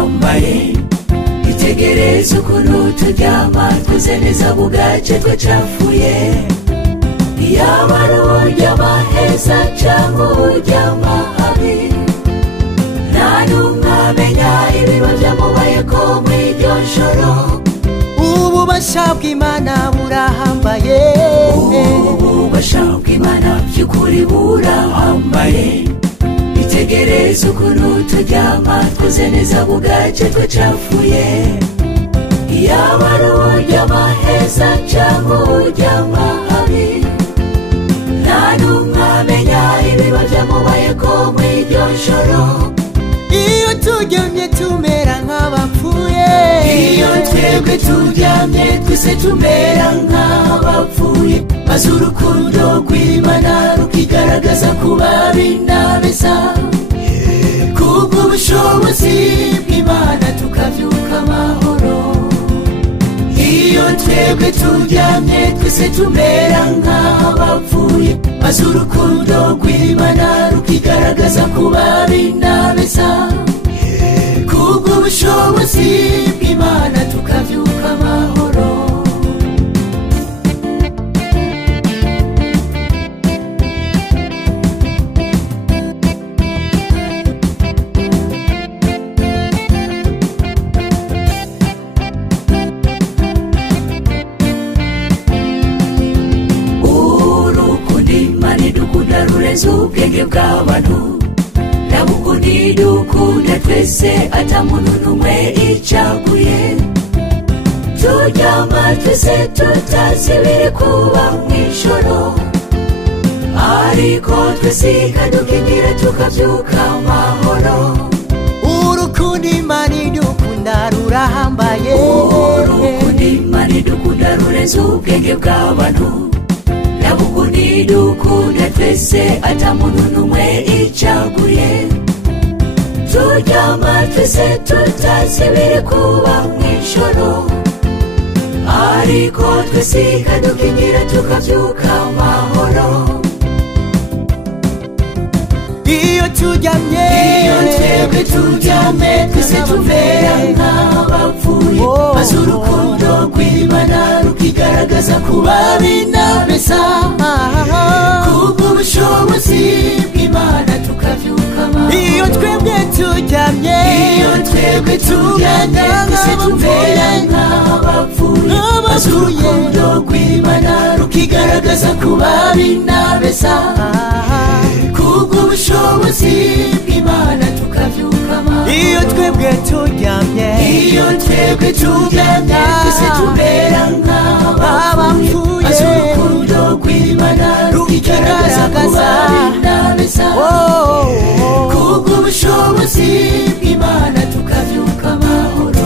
burahambaye itegereze ukuntu turyama twuze neza bugacye twacafuye iyaba ari uryama heza cyangwa uryama habi nta n'umwe amenya ibiba byamubaye ko mw'iryo joro ububasha bw'Imana burahambaye ububasha bw'Imana by'ukuri burahambaye itegereze ukuntu turyama twuze neza bugacye twacafuye iyaba ari uryama heza cyangwa uryama habi nta n'umwe amenya ibiba byamubaye ko mw'iryo joro iyo turyamye tumera nk'abapfuye iyo twebwe turyamye twese tumera nk'abapfuye maze urukundo rw'Imana rukigaragaza ku babi n'abeza kubw'ubushobozi bw'Imana tukavyuka amahoro iyo twebwe turyamye twese tumera nk'abapfuye maze urukundo rw'Imana rukigaragaza ku babi n'abeza kubw'ubushobozi bw'Imana tukavyuka amahoro ubwenge bw'abantu nabukundi dukunda twese ata muntu n'umwe icaguye turyama twese tutazi ibiri kuba mw'ijoro ariko twese ikadukingira tukavyuka amahoro urukundo Imana idukunda rurahambaye urukundo Imana idukunda rurenze ubwenge bw'abantu nabukundi dukunda twese ata muntu n'umwe icaguye turyama twese tutazi ibiri kuba mw'ijoro ariko twese ikadukingira tukavyuka amahoro iyo turyamye iyo twebwe turyamye twese tumera nk'abapfuye maze urukundo rw'Imana rukigaragaza ku babi n'abeza kubw'ubushobozi bw'Imana tukavyuka amahoro iyo twebwe turyamye iyo twebwe turyamye twese tumera nk'abapfuye maze urukundo rw'Imana rukigaragaza ku babi n'abeza kubw'ubushobozi bw'Imana tukavyuka amahoro iyo twebwe turyamye iyo twebwe turyamye twese tumera nk'abapfuye maze urukundo rw'Imana rukigaragaza ku babi n'abeza kubw'ubushobozi bw'Imana tukavyuka amahoro